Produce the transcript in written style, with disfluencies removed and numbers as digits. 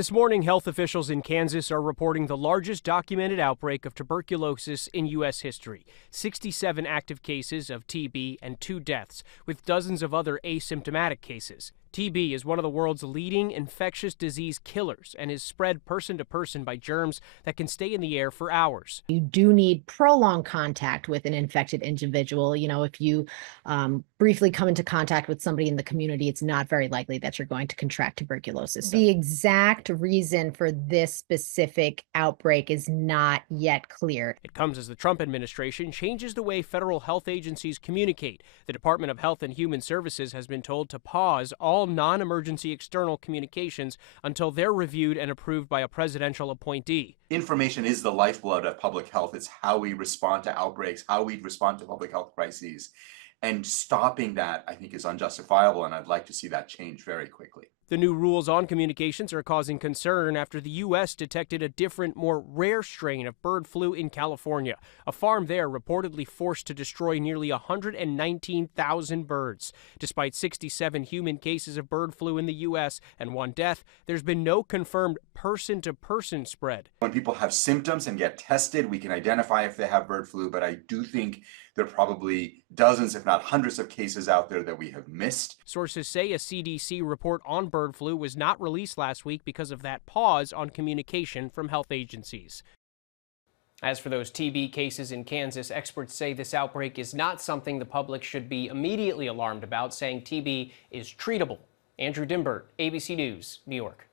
This morning, health officials in Kansas are reporting the largest documented outbreak of tuberculosis in U.S. history. 67 active cases of TB and 2 deaths, with dozens of other asymptomatic cases. TB is one of the world's leading infectious disease killers and is spread person to person by germs that can stay in the air for hours. You do need prolonged contact with an infected individual. If you briefly come into contact with somebody in the community, it's not very likely that you're going to contract tuberculosis. The exact reason for this specific outbreak is not yet clear. It comes as the Trump administration changes the way federal health agencies communicate. The Department of Health and Human Services has been told to pause all non-emergency external communications until they're reviewed and approved by a presidential appointee. Information is the lifeblood of public health. It's how we respond to outbreaks, how we respond to public health crises. And stopping that, I think, is unjustifiable, and I'd like to see that change very quickly. The new rules on communications are causing concern after the U.S. detected a different, more rare strain of bird flu in California. A farm there reportedly forced to destroy nearly 119,000 birds. Despite 67 human cases of bird flu in the U.S. and 1 death, there's been no confirmed person-to-person spread. When people have symptoms and get tested, we can identify if they have bird flu, but I do think there are probably dozens, if not hundreds, of cases out there that we have missed. Sources say a CDC report on bird flu was not released last week because of that pause on communication from health agencies. As for those TB cases in Kansas, experts say this outbreak is not something the public should be immediately alarmed about, saying TB is treatable. Andrew Dimbert, ABC News, New York.